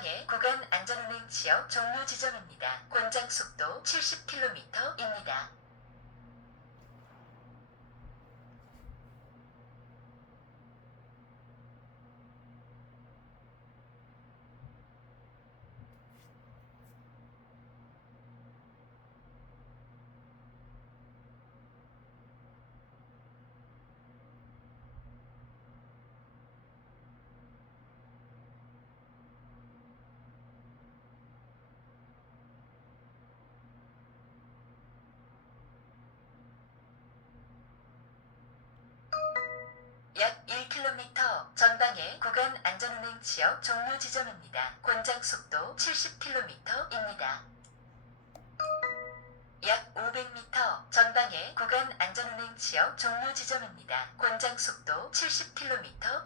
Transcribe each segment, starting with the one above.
1km 전방에 구간 안전운행 지역 종료 지점입니다. 권장 속도 70km입니다. 약 1km 전방에 구간 지역 종료 지점입니다. 권장 속도 70km입니다. 약 500m 전방에 구간 안전운행 지역 종료 지점입니다. 권장 속도 70km입니다.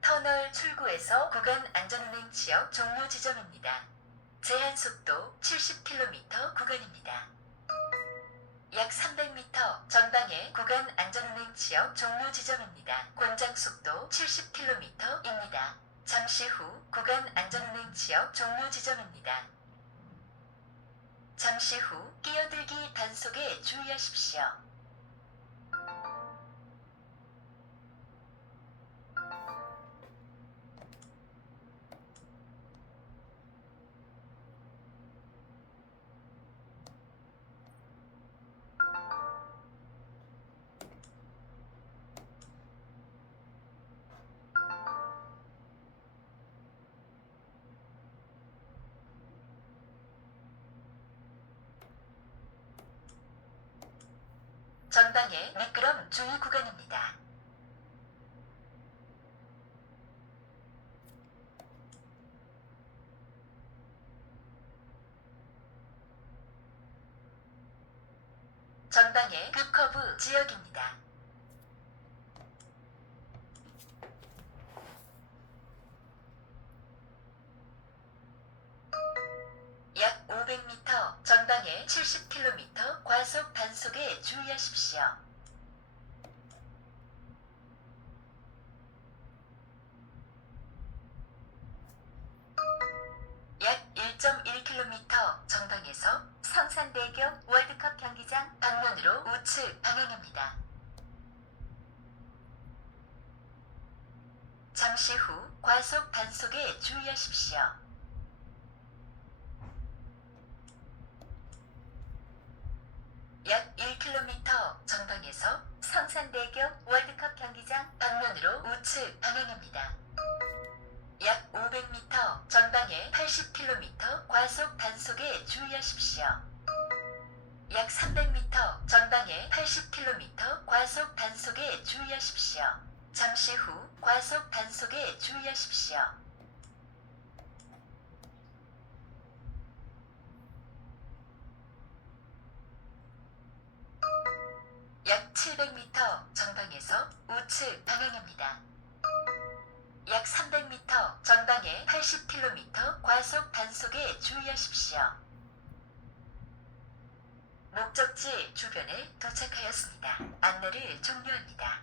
터널 출구에서 구간 안전운행 지역 종료 지점입니다. 제한 속도 70km 구간입니다. 약 300m 전방에 구간 안전운행 지역 종료 지점입니다. 권장 속도 70km입니다. 잠시 후 구간 안전운행 지역 종료 지점입니다. 잠시 후 끼어들기 단속에 주의하십시오. 전방에 미끄럼 주의 구간입니다. 전방에 급커브 지역입니다. 전방에 70km 과속 단속에 주의하십시오. 약 1.1km 전방에서 성산대교 월드컵 경기장 방면으로 우측 방향입니다. 잠시 후 과속 단속에 주의하십시오. 약 1km 전방에서 성산대교 월드컵 경기장 방면으로 우측 방향입니다. 약 500m 전방에 80km 과속 단속에 주의하십시오. 약 300m 전방에 80km 과속 단속에 주의하십시오. 잠시 후 과속 단속에 주의하십시오. 약 700m 전방에서 우측 방향입니다. 약 300m 전방에 80km 과속 단속에 주의하십시오. 목적지 주변에 도착하였습니다. 안내를 종료합니다.